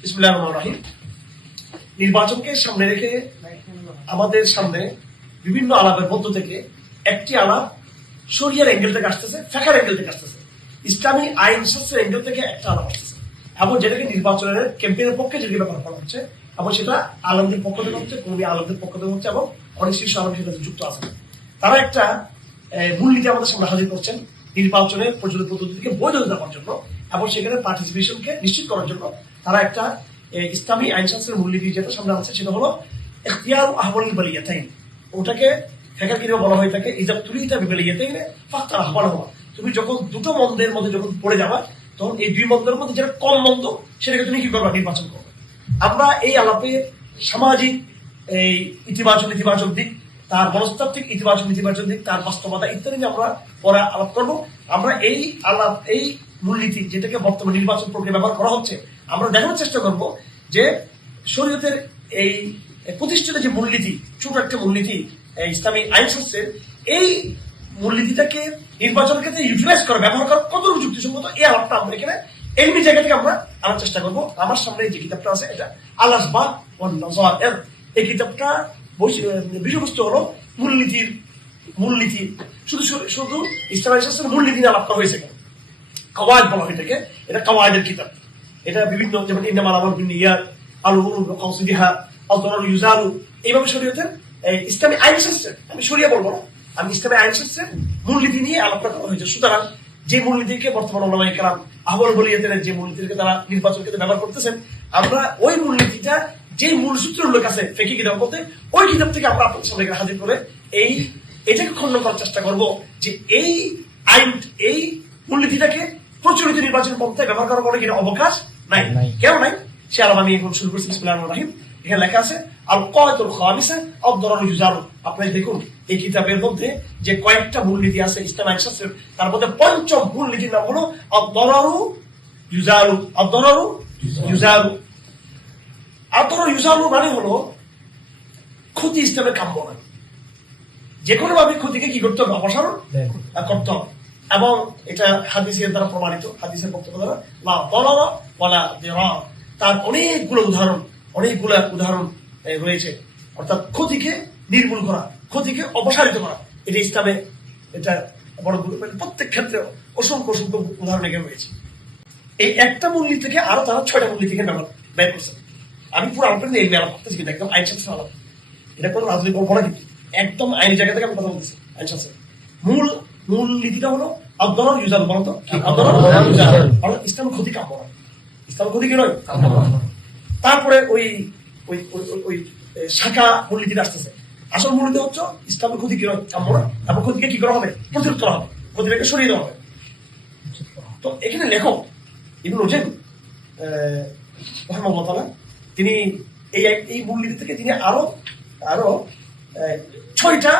বিসমিল্লাহির রহমানির রহিম। নির্বাচনকে সামনে রেখে আমাদের সামনে বিভিন্ন আলাপের মধ্য থেকে একটি আলাপ শরিয়ার অ্যাঙ্গেল থেকে আসতেছে, ফিকহের অ্যাঙ্গেল থেকে আসতেছে, ইসলামী আইন শাস্ত্রের অ্যাঙ্গেল থেকে একটা আলাপ আসতেছে, এবং যেটাকে নির্বাচনের ক্যাম্পেইনের পক্ষে যেটি ব্যবহার করা হচ্ছে, এবং সেটা আলমদের পক্ষ থেকে হচ্ছে, কৌমি আলমদের পক্ষ থেকে হচ্ছে, এবং অনেক শীর্ষ আলম সেটাতে যুক্ত আছে। তারা একটা মূলনীতি আমাদের সামনে হাজির করছেন নির্বাচনের প্রচলিত পদ্ধতিকে বৈধতা দেওয়ার জন্য এবং সেখানে পার্টিসিপেশনকে নিশ্চিত করার জন্য। তারা একটা ইসলামী আইন শাস্ত্রের মূলনীতি যেটা সামনে আছে সেটা হলো ইখতিয়ারু আহওয়ালিল বালিয়াতাইন। ওটাকে ফিকহের কিতাবে বলা হয়ে থাকে ইজা তুলিতা বিবালিয়াতাইন ফাখতার আহওয়ালহুমা। তুমি যখন দুটো মন্দের মধ্যে যখন পড়ে যাবা, তখন এই দুই মন্দের মধ্যে যেটা কম মন্দ সেটাকে তুমি কি করবা? নির্বাচন করবে। আমরা এই আলাপে সামাজিক এই ইতিবাচক দিক, তার মনস্তাত্ত্বিক ইতিবাচক দিক, তার বাস্তবতা ইত্যাদি নিয়ে আমরা পরে আলাপ করবো। আমরা এই আলাপ, এই মূলনীতি যেটাকে বর্তমান নির্বাচন প্রক্রিয়া ব্যবহার করা হচ্ছে, আমরা দেখানোর চেষ্টা করব যে শরীয়তের এই প্রতিষ্ঠিত যে মূলনীতি, ছোট একটা মূলনীতি ইসলামী আইন শাস্ত্রের, এই মূলনীতিটাকে নির্বাচনের ক্ষেত্রে ইউটিলাইজ করা, ব্যবহার করা কতটুকু যুক্তিসঙ্গত, এই আলাপটা আমরা এখানে এমনি জায়গা থেকে আমরা আনার চেষ্টা করবো। আমার সামনে যে কিতাবটা আছে এটা আল আসবাব ওয়ান নাযায়ের। এই কিতাবটা বিষয়বস্তু হলো মূলনীতি, শুধু ইসলামী শাস্ত্রের মূলনীতি নিয়ে আলাপ করা হয়েছে। কাওয়ায়েদ বলা হয় এটাকে, এটা কাওয়ায়েদের কিতাব। এটা বিভিন্ন, যেমন ইন্নামাল আমালু বিন্নিয়াত, আল উমুরু বিমাকাসিদিহা, আদ-দারারু ইউজালু, এইভাবে শরীয়তের ইসলামী আইন শাস্ত্রের, আমি শরিয়া বলবো না, আমি ইসলামী আইন শাস্ত্রের মূলনীতি নিয়ে আলাপটা করা হয়েছে। সুতরাং যে মূলনীতিকে বর্তমান উলামায়ে কেরাম আহওয়াল বলিয়াতের যে মূলনীতিকে তারা নির্বাচন ক্ষেত্রে ব্যবহার করতেছেন, আমরা ওই মূলনীতিটা যে মূল সূত্র উল্লেখ আছে ফিকহি কিতাব বলতে, ওই কিতাব থেকে আমরা আপনাদের সামনে হাজির করে এটাকে খণ্ডন করার চেষ্টা করব যে এই আইন, এই মূলনীতিটাকে প্রচলিত নির্বাচন পন্থায় ব্যবহার করার কোনো কিনা অবকাশ নাই। কেন নাই? সে আলাপ আমি এখন শুরু করছি। বিসমিল্লাহির রহমানির রহিম। এখানে লেখা আছে আল কাওয়াইদুল খামিসা আদ-দারারু ইউজালু। আপনারা দেখুন এই কিতাবের মধ্যে যে কয়েকটা মূলনীতি আছে ইসলামী আইন শাস্ত্রের, তার মধ্যে পঞ্চম মূলনীতির নাম হলো আদ-দারারু ইউজালু। আদ-দারারু ইউজালু, আদ-দারারু ইউজালু মানে হলো ক্ষতি ইসলামের কাম্য নয়। যে কোনো ভাবে ক্ষতিকে কি করতে হবে? অপসারণ করতে হবে। এবং এটা হাদিসের দ্বারা প্রমাণিত, হাদিসের বক্তব্য দ্বারা লা দারারা ওয়ালা দিরার। তার অনেকগুলো উদাহরণ রয়েছে। অর্থাৎ ক্ষতিকে নির্মূল করা, ক্ষতিকে অপসারিত করা, এটা ইসলামে এটা বড় প্রত্যেক ক্ষেত্রে অসংখ্য উদাহরণ এখানে রয়েছে। এই একটা মূলনীতি থেকে আরো তারা 6টা মূলনীতি থেকে ব্যয় করছেন। আমি পুরো আলোচনা এই আলাপ করতেছি, কিন্তু একদম আইন শাস্ত্র আলাপ, এটা কোনো রাজনৈতিক কল্পনা কিন্তু একদম আইনি জায়গা থেকে আমি কথা বলতেছি। আইন শাস্ত্রের মূল নীতিটা হলো আদ-দারারু ইউজালু। বলতো ইসলাম ক্ষতি কাম্য নয়, ইসলাম ক্ষতি কি নয়। তারপরে ওই শাখা মূলনীতিটা আসতেছে। আসল মূলনীতি হচ্ছে ইসলামের ক্ষতি কি নয়, কাম্য নয়, এবং ক্ষতিকে কি করা হবে? প্রতিরোধ করা হবে, ক্ষতিটাকে সরিয়ে দেওয়া হবে। তো এখানে লেখক ইবনে রুজেম রাহিমাহুল্লাহ তাআলা তিনি এই মূলনীতি থেকে তিনি আরো 6টা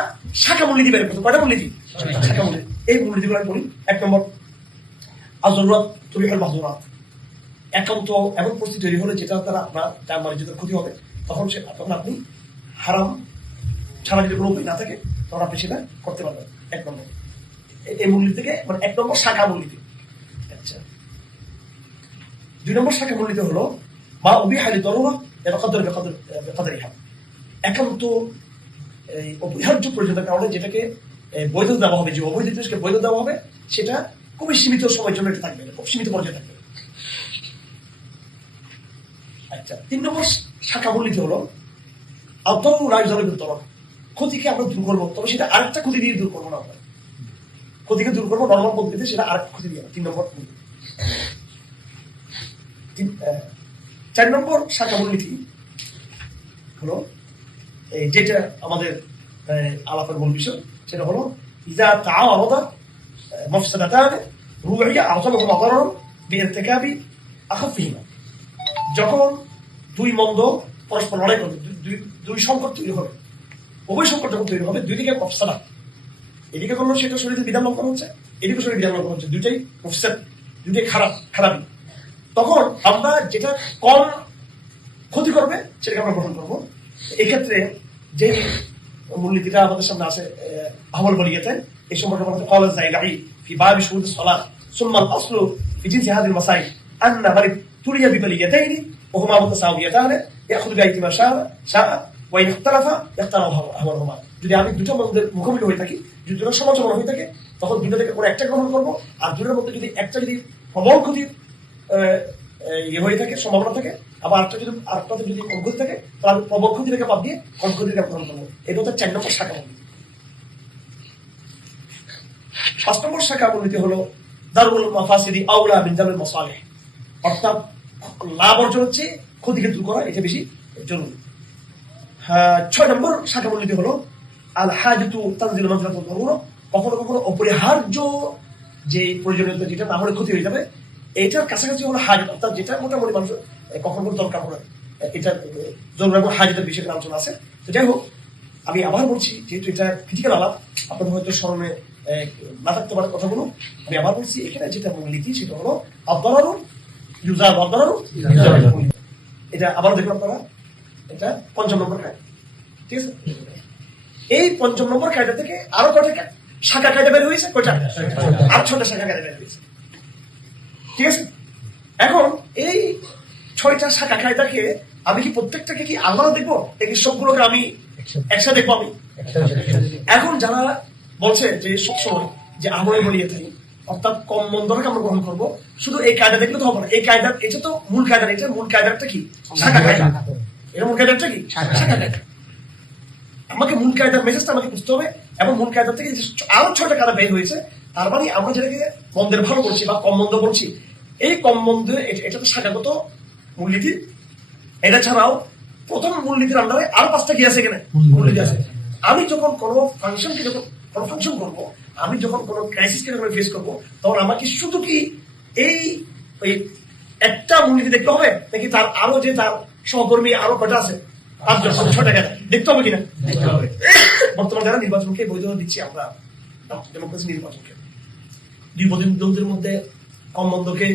শাখা মূলনীতি বের করতে। কয়টা মূলনীতি? শাখা মূলনীতি। এই মূলনীতিগুলো আমি বলি। 1 নম্বর আয-যুররাত তুবিহুল মাহযুরাত। একান্ত এমন পরিস্থিতি তৈরি হলে যেটা দ্বারা আপনার যার মালিকানার ক্ষতি হবে, তখন আপনি হারাম ছাড়া যদি কোনো উপায় না থাকে, তখন আপনি সেটা করতে পারবেন। 1 নম্বর এই মূলনীতি থেকে, মানে 1 নম্বর শাখা মূলনীতি। আচ্ছা, 2 নম্বর শাখা মূলনীতি হলো মা উবিহা লিদ-দারুরা বিকদরিহা। একান্ত অপরিহার্য প্রয়োজনের কারণে যেটাকে বৈধতা দেওয়া হবে, যে অবৈধ জিনিসকে বৈধতা দেওয়া হবে, সেটা খুবই সীমিত সময়ের জন্য এটা থাকবে, খুব সীমিত পর্যায়ে থাকবে। আচ্ছা, 3 নম্বর শাখা মূলনীতি হলো আদ-দারারু লা ইউজালু বিদ-দারার। ক্ষতিকে আমরা দূর করবো, তবে সেটা আরেকটা ক্ষতি দিয়ে দূর করবো না। আমরা ক্ষতিকে দূর করবো নরমাল পদ্ধতিতে, সেটা আরেকটা ক্ষতি দিয়ে। 3 নম্বর। 4 নম্বর শাখা মূলনীতি হলো যেটা আমাদের আলাপের মূল বিষয়, সেটা হলো ইযা তাআরাদা মাফসাদাতান রু'ইয়া আ'যামুহুমা দারারান বিইরতিকাবি আখাফিহিমা। যখন দুই মন্দ পরস্পর লড়াই করবে, দুই সংকট তৈরি হবে, উভয় সংকট যখন তৈরি হবে, দুই দিকে মাফসাদা, এদিকে করলো সেটা শরীরের বিধান লঙ্ঘন হচ্ছে, এদিকে শরীরের বিধান লঙ্ঘন হচ্ছে, দুইটাই মুফসাদ, দুইটাই খারাপই। তখন আমরা যেটা কম ক্ষতি করবে সেটাকে আমরা গ্রহণ করবো। এক্ষেত্রে যে মূলনীতিটা আমাদের সামনে আছে আহওয়াল বলিয়াতেন, এই সম্পর্কে বলা হয় ক্বালা যায়লাঈ ফি বাবি শুরুতিস সালাত সুম্মা আল আসলু ফি জিনসি হাযিহিল মাসাইল আন্না মান তুলিয়া বিবালিয়াতাইনি وهما متساويتان يأخذ بأيديهما شاء وإن اختلفا يختار أحدهما যদি আমি দুটো মধ্যে মুখোমুখি হয়ে থাকি, যদি দুটো সমান হয়ে থাকে, তখন দুটো থেকে কোনো একটা গ্রহণ করবো, আর দুটোর মধ্যে যদি একটা যদি প্রবল ক্ষতির হয়ে থাকে, সম্ভাবনা থাকে, আবার আরেকটাতে যদি কম ক্ষতি থাকে, তাহলে আমি প্রবল ক্ষতি থেকে বাদ দিয়ে কম ক্ষতিটা গ্রহণ করবো। এটা হচ্ছে 4 নম্বর শাখা মূলনীতি। 5 নম্বর শাখা মূলনীতি হলো দারুল মাফাসিদি আউলা মিন জালবিল মাসালিহ, অর্থাৎ লাভ অর্জন হচ্ছে ক্ষতিকে দূর করা, এটা বেশি জরুরি। 6 নম্বর শাখা মূলনীতি হলো আল হাজাতু তানজিল মানজিলাতুল দারুরা, কখনো কখনো অপরিহার্য যে প্রয়োজনীয়তা, যেটা না হলে ক্ষতি হয়ে যাবে, এটার কাছাকাছি হলো হাজত, অর্থাৎ যেটা মোটামুটি মানুষ কখনো কোনো দরকার পড়ে, এটা জরুরি এবং হাজতের বিষয়ে আলোচনা আছে। তো যাই হোক, আমি আবার বলছি, যেহেতু এটা ক্রিটিক্যাল আলাপ, আপনাদের হয়তো স্মরণে না থাকতে পারে কথাগুলো, আমি আবার বলছি, এখানে যেটা মূলনীতি সেটা হলো আদ-দারারু ইউজার ওয়াদ-দারারু ইউজার। এটা আবার দেখুন আপনারা, এটা 5 নম্বর কায়দা, ঠিক আছে? এই 5 নম্বর কায়দা থেকে আরো কয়টা শাখা কায়দা বের হয়েছে? কয়টা? আর 6টা শাখা কায়দা বের হয়েছে, ঠিক আছে? এখন এই 6টা শাখা কায়দাকে আমি কি প্রত্যেকটাকে কি আলাদা দেখবো, নাকি সবগুলোকে আমি একসাথে দেখবো? আমি এখন যারা বলছে যে সবসময় যে আমলে বলিয়ে থাকি, অর্থাৎ কম মন্দকে আমরা গ্রহণ করবো, শুধু এই কায়দা দেখলে তো হবে না। এই কায়দা, এটা তো মূল কায়দা, এটা মূল কায়দাটা কি? শাখা কায়দা। এটা মূল কায়দাটা কি? শাখা কায়দা। আমাকে মূল কায়দার মেসেজটা আমাকে বুঝতে হবে, এবং মূল কায়দা থেকে আরো 6টা কায়দা বের হয়েছে, তার মানে আমরা যেটাকে মন্দের ভালো বলছি বা কম মন্দ বলছি, এই কম মন্দ এটা তো শাখাগত মূলনীতি। এটা ছাড়াও প্রথম মূলনীতির আন্ডারে আরো 5টা কি আছে এখানে মূলনীতি আছে। আমি যখন কোনো ফাংশনকে কোনো ফাংশন করবো, আমি যখন কোনো ক্রাইসিসকে যখন ফেস করবো, তখন আমাকে শুধু কি এই ওই একটা মূলনীতি দেখতে হবে, নাকি তার আরো যে তার সহকর্মী আরো কয়টা আছে, 5-6টা কায়দা দেখতে হবে কিনা? বর্তমান যারা নির্বাচনকে বৈধতা দিচ্ছি আমরা, ডেমোক্রেসি নির্বাচনকে, 2 প্রতিদ্বন্দ্বীদের মধ্যে কম মন্দকে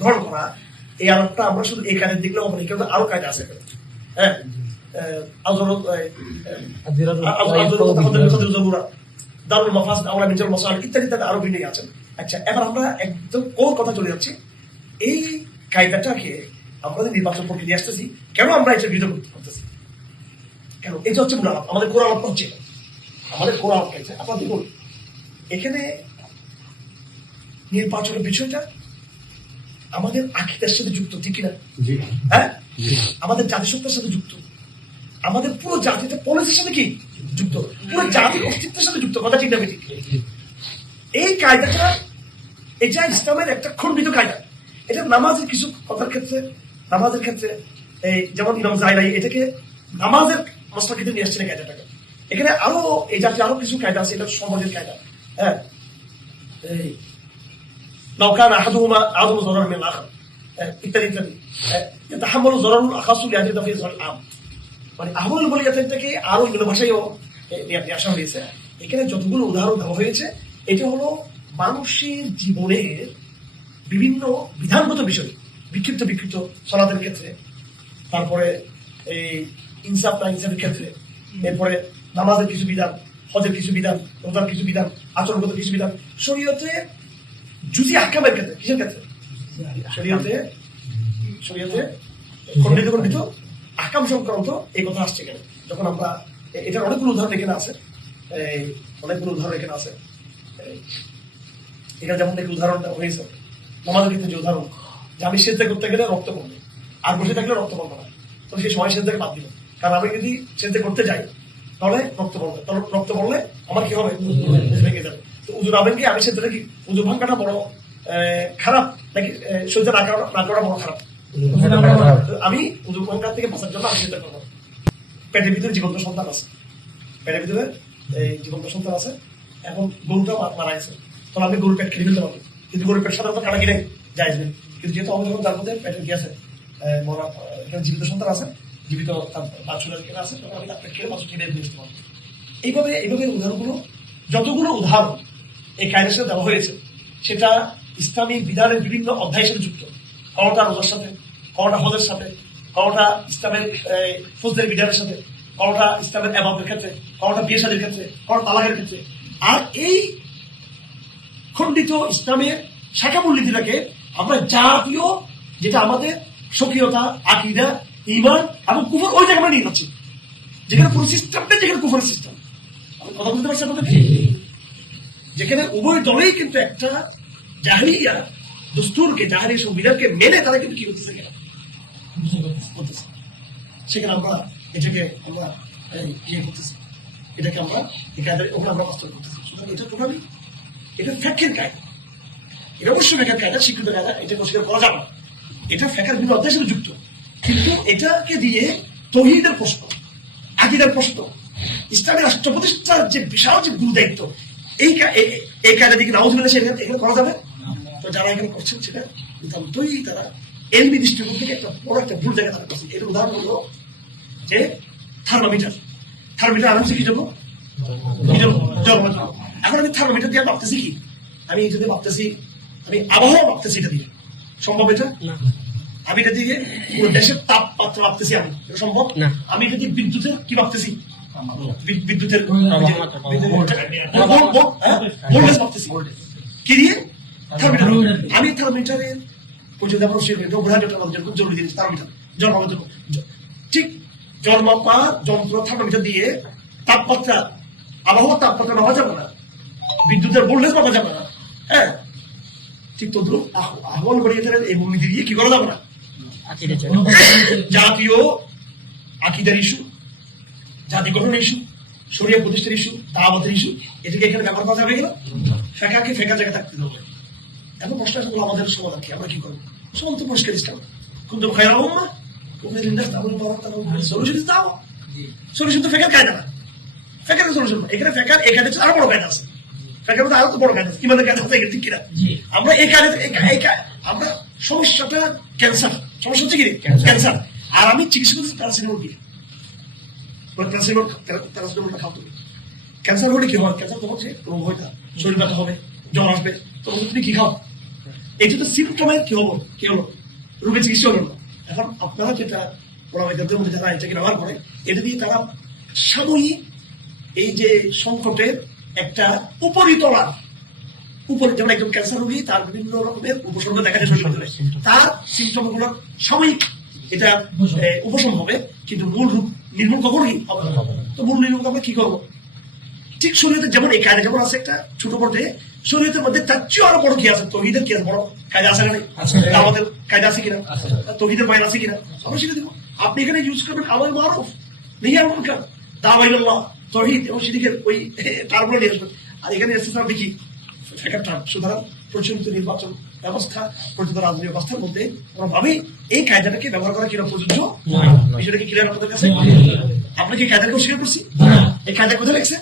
গ্রহণ করা, এই আলাপটা আমরা শুধু এই কায়দা দেখলেও হবে না, কিন্তু আরো কায়দা আছে। হ্যাঁ, দারুল মাফাসিদ আউলা মিন জালবিল মাসালিহ ইত্যাদি আরো ভিন্ন আছেন। আচ্ছা, এবার আমরা একদম কোর কথা চলে যাচ্ছি। এই কায়দাটাকে আমরা নির্বাচন প্রক্রিয়া আসতেছি, কেন আমরা এটা বিরোধ করতেছি, কেন? এটা হচ্ছে মূল আলাপ, আমাদের কোর আলাপ হচ্ছে, আমাদের কোর আলাপ হচ্ছে। আপনারা দেখুন, এখানে নির্বাচনের বিষয়টা আমাদের আকিদার সাথে যুক্ত, ঠিক কিনা? হ্যাঁ, আমাদের জাতিসত্তার সাথে যুক্ত, আমাদের পুরো জাতিতে পলিসির সাথে কি যুক্ত, পুরো জাতির অস্তিত্বের সাথে যুক্ত, কথা ঠিক না বেঠিক? এই কায়দাটা, এটা ইসলামের একটা খণ্ডিত কায়দা। এটা নামাজের কিছু কথার ক্ষেত্রে, নামাজের ক্ষেত্রে এই যেমন ইমাম জাহরাই এটাকে নামাজের মসলাকিতে নিয়ে আসছেন কায়দাটাকে। এখানে আরো এই জাতীয় আরো কিছু কায়দা আছে, এটা সমাজের কায়দা। হ্যাঁ, এই নৌকান আহাদুহুমা আযমু যারারান মিনাল আখার ইত্যাদি ইত্যাদি, ইয়াতাহাম্মালু যারারুল আখাসু লিআজলি তাফসীর আম, মানে আহমুল বলিয়াতের থেকে আরো বিভিন্ন ভাষায়ও নিয়ে আসা হয়েছে। এখানে যতগুলো উদাহরণ দেওয়া হয়েছে, এটা হলো মানুষের জীবনের বিভিন্ন বিধানগত বিষয়, বিক্ষিপ্ত সালাতের ক্ষেত্রে, তারপরে এই ইনসাফ না ইনসাফের ক্ষেত্রে, এরপরে নামাজের কিছু বিধান, হজের কিছু বিধান, রোজার কিছু বিধান, আচরণগত কিছু বিধান, শরীয়তে জুজি আহকামের ক্ষেত্রে, কিসের ক্ষেত্রে? শরীয়তে খণ্ডিত আহকাম সংক্রান্ত এই কথা আসছে কেন? যখন আমরা এটার অনেকগুলো উদাহরণ এখানে আছে, এখানে যেমন একটি উদাহরণ দেওয়া হয়েছে নামাজের ক্ষেত্রে, যে উদাহরণ যে আমি সেজদা করতে গেলে রক্ত পড়বে, আর বসে থাকলে রক্ত পড়বে না, তো সেই সময় সেজদাকে বাদ দিল। কারণ আমি যদি সেজদা করতে যাই তাহলে রক্ত পড়বে, তাহলে রক্ত পড়লে আমার কি হবে? ভেঙে যাবে। তো উজু না ভেঙে আমি সেজদাটা কি, উজু ভাঙাটা বড় খারাপ নাকি সেজদা না করা বড় খারাপ? আমি উজু ভাঙার থেকে বাঁচার জন্য আমি সেজদা করবো। পেটের ভিতরে জীবন্ত সন্তান আছে, পেটের ভিতরে জীবন্ত সন্তান আছে, এখন গরুটা মারা গেছে, তখন আপনি গরুর পেট খেয়ে ফেলতে পারবেন, কিন্তু গরুর পেট সাধারণত কাটা কিনে যায় না। কিন্তু যেহেতু আমাদের যখন তার মধ্যে পেটের কি আছে, মরা এখানে জীবিত সন্তান আছে, জীবিত তার বাছুরের কেনা আছে, তখন আমি তার পেট খেয়ে বাছুর কিনে নিতে পারবো। এইভাবে উদাহরণগুলো, যতগুলো উদাহরণ এই কায়দার সাথে দেওয়া হয়েছে, সেটা ইসলামী বিধানের বিভিন্ন অধ্যায়ের সাথে যুক্ত। কোনটা রোজার সাথে, কোনটা হজের সাথে, কোনটা ইসলামের ফজলের বিধানের সাথে, কোনটা ইসলামের ইবাদতের ক্ষেত্রে, কোনটা বিয়ে শাদীর ক্ষেত্রে, কোনটা তালাকের ক্ষেত্রে। আর এই খণ্ডিত ইসলামের শাখা মূলনীতিটাকে আমরা জাতীয়, যেটা আমাদের স্বকীয়তা, আকীদা, ঈমান এবং কুফর ওই জায়গায় আমরা নিয়ে যাচ্ছি, যেখানে পুরো সিস্টেমটা যেখানে কুফরের সিস্টেম। আমি কথা বলতে পারছি আপনাদেরকে, যেখানে উভয় দলেই কিন্তু একটা জাহেলিয়া দস্তুরকে, জাহেলি সংবিধানকে মেনে তারা কিন্তু কি করতেছে, সেখানে আমরা এটাকে আমরা ইয়ে করতেছি, এটাকে আমরা ওখানে আমরা বাস্তব করতেছি। সুতরাং এটা টোটালি এটা ফ্যাক্টের কায়দা, এটা অবশ্যই ফ্যাকের কায়দা, স্বীকৃত কায়দা, এটা অস্বীকার করা যাবে না। এটা ফ্যাকের বিভিন্ন অধ্যায়ের সাথে যুক্ত, কিন্তু এটাকে দিয়ে তৌহিদের প্রশ্ন, আকীদার প্রশ্ন, ইসলামী রাষ্ট্র প্রতিষ্ঠার যে বিশাল যে গুরু দায়িত্ব, এই কায়দা দিকে নাউজুবিল্লাহ এখানে করা যাবে। তো যারা এখানে করছেন সেটা নিতান্তই তারা এলবি দৃষ্টিকোণ থেকে একটা বড় একটা ভুল জায়গা তারা করছে। এর উদাহরণ হলো যে থার্মোমিটার আরামসে কি যাবো, এখন আমি থার্মোমিটার দিয়ে ভাবতেছি কি, আমি যদি ভাবতেছি আমি আবহাওয়া ভাবতেছি, এটা দিয়ে সম্ভব? এটা আমি এটা দিয়ে পুরো দেশের তাপমাত্রা ভাবতেছি, আমি এটা সম্ভব? আমি এটা দিয়ে বিদ্যুতের কি ভাবতেছি, বিদ্যুতের ভোল্টেজ ভাবতেছি, কি দিয়ে? থার্মোমিটার। আমি থার্মোমিটারের জরুরি জিনিস থার্মোমিটার, জন্মাবার জন্য ঠিক জন্মাপা যন্ত্র থার্মোমিটার দিয়ে তাপমাত্রা, আবহাওয়ার তাপমাত্রা মাপা যাবে না, বিদ্যুতের ভোল্টেজ মাপা যাবে না। হ্যাঁ, ঠিক তদ্রুপ আহ্বান করিয়ে এই মূলনীতি দিয়ে কি করা যাবে না, জাতীয় আকীদার ইস্যু, জাতি গঠনের ইস্যু, শরিয়া প্রতিষ্ঠার ইস্যু, দাওয়াতের ইস্যু, এটাকে এখানে ব্যবহার করা যাবে কিনা? ফেকাকে ফেকা জায়গায় থাকতে হবে। এখন প্রশ্ন আসলে আমাদের সমাধান কি, আমরা কি করবো? সমাধান তো পরিষ্কার, ইসলাম কিন্তু খায়রা উম্মাহ সলিউশন তো ফেকার কায়দা না, ফেকার সলিউশন না। এখানে ফেকার এই কায়দা আরো বড় কায়দা আছে, ফেকার মধ্যে আরো তো বড় কায়দা আছে, ইমানের কায়দা আছে, ঠিক কিনা? আমরা এই কায়দা আমরা সমস্যাটা ক্যান্সার, সমস্যা হচ্ছে কি ক্যান্সার, আর আমি চিকিৎসা করছি প্যারাসিটামল দিয়ে, প্যারাসিটামলটা খাওয়া তুমি। ক্যান্সার হলে কি হয়? ক্যান্সার তো হচ্ছে রোগ হয়, শরীর ব্যথা হবে, জ্বর আসবে, তখন তুমি কি খাও? এটা তো সিমটমের কি হলো, কি হলো, রোগের চিকিৎসা হলো না। এখন আপনারা যেটা পড়াবাইদের মধ্যে যারা এটাকে ব্যবহার করে, এটা দিয়ে তারা সাময়িক এই যে সংকটের একটা উপরিতলার উপরে, যেমন একজন ক্যান্সার রোগী তার বিভিন্ন রকমের উপসর্গ দেখা যায় শরীরের ভিতরে, তার সিমটম গুলোর সাময়িক এটা উপশম হবে, কিন্তু মূল রূপ নির্মূল কখনোই হবে না। তো মূল নির্মূল আমরা কি করবো? ঠিক শরীয়তের যেমন এই কায়দা যেমন আছে একটা ছোট পর্যায়ে, শরীয়তের মধ্যে তার চেয়ে আরো বড় কি আছে, তৌহিদের কি আছে, বড় কায়দা আছে না? আমাদের কায়দা আছে কিনা, তৌহিদের বাইন আছে কিনা, আমরা সেটা দিব। আপনি এখানে ইউজ করবেন আমল মারুফ, নিহিয়ার মুনকার, দাওয়াইল্লাহ, তৌহিদ এবং সেদিকে ওই তারগুলো নিয়ে আসবেন। আর এখানে এসেছে দেখি ফেকার টার্ম। সুতরাং প্রচলিত নির্বাচন ব্যবস্থা, প্রচলিত রাজনৈতিক ব্যবস্থার মধ্যে কোনোভাবে এই কায়দাটাকে ব্যবহার করা কিনা প্রযোজ্য, বিষয়টা কি ক্লিয়ার আপনাদের কাছে? আপনি কি কায়দাকে অস্বীকার করছি? এই কায়দা কোথায় লেগেছে?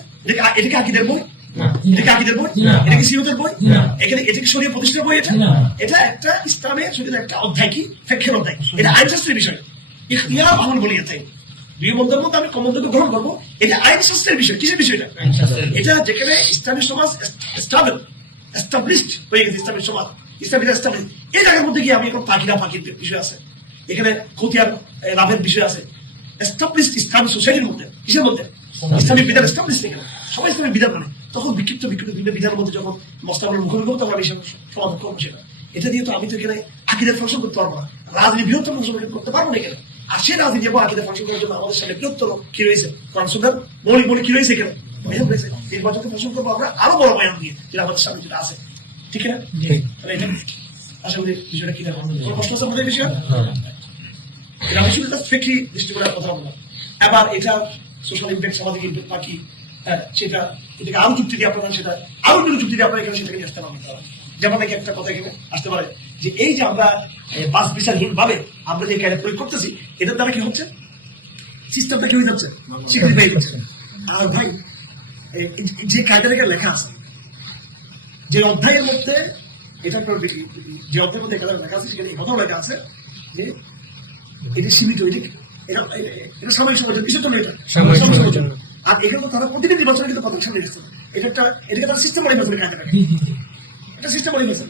এটাকে আকীদার বই, এটাকে আকীদার বই, এটাকে সিরতের বই, এখানে এটাকে শরীয় প্রতিষ্ঠার বই। এটা একটা ইসলামের শরীরের একটা অধ্যায়, কি ফেকের অধ্যায়, এটা আইনশাস্ত্রের বিষয়। ইখতিয়ার আমল বলিয়ে থাকে, দুই মন্দের মধ্যে আমি কোন মন্তব্য গ্রহণ করবো, এটা আইনশাস্ত্রের বিষয়। কিসের বিষয়টা? এটা যেখানে ইসলামী সমাজ এস্টাবলিশড হয়ে গেছে, ইসলামী সমাজ ইসলামী এস্টাবলিশ, এই জায়গার মধ্যে গিয়ে আমি এখন তাকিদা ফাঁকির বিষয় আছে, এখানে খতিয়ার লাভের বিষয় আছে, এস্টাবলিশড ইসলামী সোসাইটির মধ্যে, কিসের মধ্যে? ইসলামিক বিধান এস্টাবলিশ এখানে, সবাই ইসলামিক বিধান মানে। তখন বিক্ষিপ্ত বিভিন্ন বিধানের মধ্যে যখন মস্তাবলের মুখোমুখি করবো, তখন আমি সমাধান করবো সেটা। এটা দিয়ে তো আমি তো এখানে আকীদার ফাংশন করতে পারবো না, রাজনীতি বৃহত্তর ফাংশন করতে পারবো না এখানে। আর সে রাজনীতি এবং আকীদার ফাংশন করার জন্য আমাদের সামনে বৃহত্তর কি রয়েছে, কোরআন সুন্নাহর মৌলিক কি রয়েছে এখানে, বয়ান রয়েছে। নির্বাচনকে ফাংশন করবো আমরা আরো বড় বয়ান দিয়ে, যেটা আমাদের সামনে যেটা আছে, ঠিক না? আশা করি বিষয়টা কি কোনো প্রশ্ন আছে আমাদের বিষয়? এটা আমি শুধু ফেকি দৃষ্টিকোণের কথা বললাম। এবার এটা সোশ্যাল ইম্প্যাক্ট, সামাজিক ইম্প্যাক্ট বাকি, সেটা এটাকে আরো যুক্তি দিয়ে আপনারা, সেটা আরো কিছু যুক্তি দিয়ে আপনারা এখানে সেটাকে নিয়ে আসতে পারবেন। যেমন নাকি একটা কথা এখানে আসতে পারে যে এই যে আমরা বাস বিচারহীন ভাবে আমরা যে কায়দা প্রয়োগ করতেছি, এটার দ্বারা কি হচ্ছে, সিস্টেমটা কি হয়ে যাচ্ছে, স্বীকৃতি পেয়ে যাচ্ছে। আর ভাই যে কায়দাটাকে লেখা আছে, যে অধ্যায়ের মধ্যে, এটা যে অধ্যায়ের মধ্যে লেখা আছে, সেখানে কথাও লেখা আছে যে এটা সীমিত, এটা সাময়িক সময়ের জন্য, কিসের জন্য এটা সাময়িক সময়ের জন্য। আর এখানে তো তারা প্রতিদিন নির্বাচনে কিন্তু কথা সামনে এসেছে, এটাকে তারা সিস্টেম নির্বাচনের কায়দা, এটা সিস্টেম নির্বাচন।